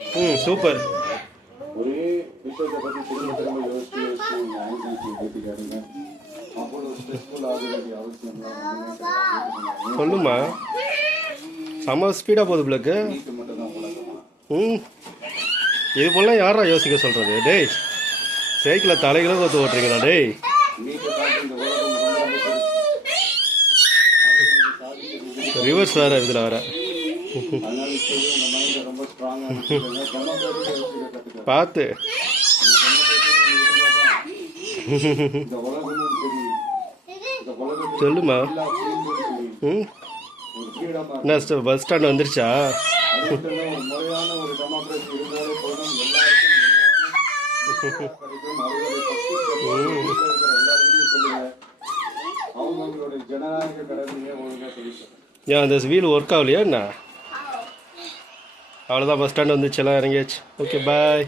ம் சூப்பர். ஒரே விஷயத்தை பற்றி திரும்ப திரும்ப யோசிச்சு யோசிச்சு ஆன்சைட்டி பேட்டிக்காருங்க. அவ்வளோ ஸ்ட்ரெஸ்ஃபுல் ஆக வேண்டிய அவசியம் சொல்லுமா. செம்ம ஸ்பீடாக போகுது பிள்ளைக்கு. நீட்டு மட்டும் தான் உலகமா? ம் இது போலாம் யாரா யோசிக்க சொல்கிறது? டேய் சைக்கிளை தலைகளை கொத்து ஓட்டுறீங்களா? டேய் நீட்டை பார்த்து இந்த உலகம் ரொம்ப ரொம்ப பெருசு. ரிவர்ஸ் வேறு இதில் வேறு. அதனால இப்போவே உங்க மைண்டை ரொம்ப ஸ்ட்ராங்காக வச்சுக்கோங்க. டெமோக்ராட்டிக் யோசிக்க கற்றுக்கோங்க. பார்த்து இந்த உலகமும் சரி, இந்த உலகத்தில் சொல்லுமா. எல்லா ஃபீல்டும் சரி, ம் ஒரு ஃப்ரீடமாக என்ன பஸ் ஸ்டாண்ட் வந்துருச்சா? ஒரு முறையான ஒரு டெமோக்ரஸி இருந்தாலே போதும். எல்லாருக்கும் எல்லாமே கிடைக்கும். அவர்களுடைய பக்தி எல்லாருக்குமே சொல்லுங்க. அவங்களுடைய ஜனநாயக கடமையை ஒழுங்காக சொல்லிட்டு ஏன் அந்த வீல் ஒர்க் ஆகலையா என்ன? அவ்வளோதான், பஸ் ஸ்டாண்ட் வந்துச்சு, எல்லாம் இறங்கியாச்சு. Okay bye.